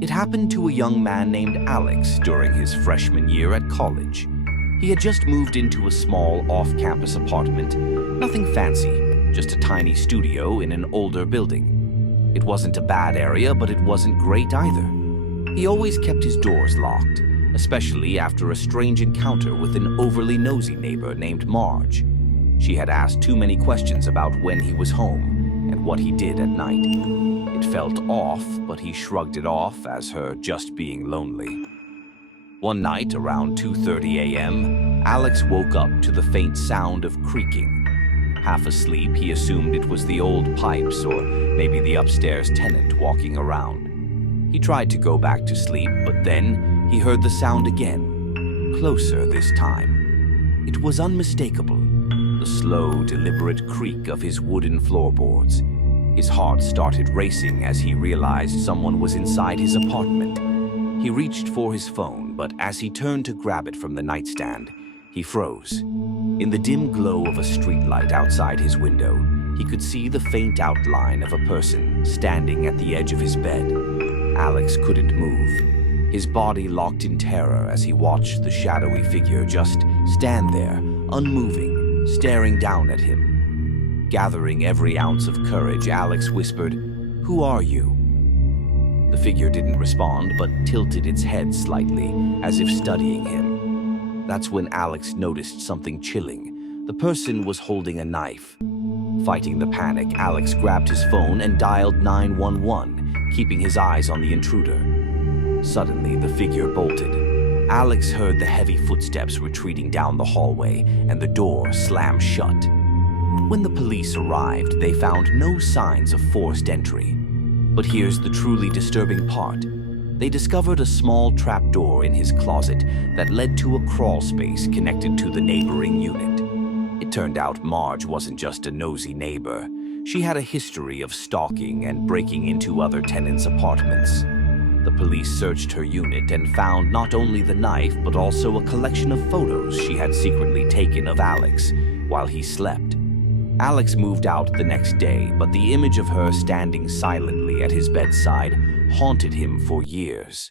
It happened to a young man named Alex during his freshman year at college. He had just moved into a small off-campus apartment. Nothing fancy, just a tiny studio in an older building. It wasn't a bad area, but it wasn't great either. He always kept his doors locked, especially after a strange encounter with an overly nosy neighbor named Marge. She had asked too many questions about when he was home and what he did at night. It felt off, but he shrugged it off as her just being lonely. One night, around 2:30 a.m., Alex woke up to the faint sound of creaking. Half asleep, he assumed it was the old pipes or maybe the upstairs tenant walking around. He tried to go back to sleep, but then he heard the sound again, closer this time. It was unmistakable, the slow, deliberate creak of his wooden floorboards. His heart started racing as he realized someone was inside his apartment. He reached for his phone, but as he turned to grab it from the nightstand, he froze. In the dim glow of a streetlight outside his window, he could see the faint outline of a person standing at the edge of his bed. Alex couldn't move. His body locked in terror as he watched the shadowy figure just stand there, unmoving, staring down at him. Gathering every ounce of courage, Alex whispered, "Who are you?" The figure didn't respond, but tilted its head slightly, as if studying him. That's when Alex noticed something chilling. The person was holding a knife. Fighting the panic, Alex grabbed his phone and dialed 911, keeping his eyes on the intruder. Suddenly, the figure bolted. Alex heard the heavy footsteps retreating down the hallway, and the door slammed shut. When the police arrived, they found no signs of forced entry. But here's the truly disturbing part. They discovered a small trapdoor in his closet that led to a crawl space connected to the neighboring unit. It turned out Marge wasn't just a nosy neighbor. She had a history of stalking and breaking into other tenants' apartments. The police searched her unit and found not only the knife, but also a collection of photos she had secretly taken of Alex while he slept. Alex moved out the next day, but the image of her standing silently at his bedside haunted him for years.